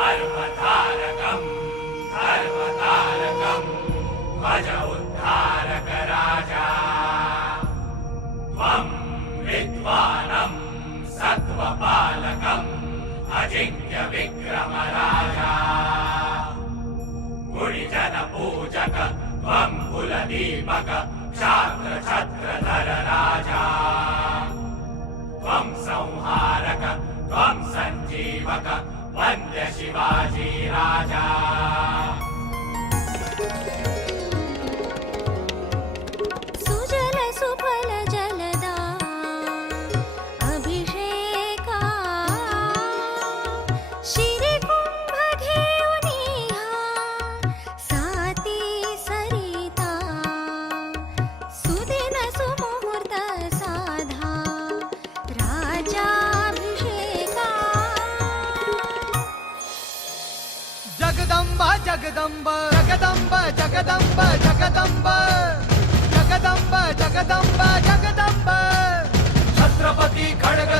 धर्मधारकम् धर्मतारकम् भज उद्धारक राजा त्वं विद्वानं सत्त्वपालकम् अजिङ्क्य विक्रम राजा गुणिजन पूजक त्वं कुलदीपक क्षात्र छत्रधर राजा त्वं संहारक त्वं सञ्जीवक वन्द्य शिवाजी राजा सुजल सुफल जलदा अभिषेका शिरी कुंभ घेऊनिहा साती सरिता सुदिन सुमुहूर्त साधा राजाभिषेका जगदंबा जगदंबा जगदंबा जगदंबा जगदंबा जगदंबा जगदंबा जगदंबा छत्रपती खडग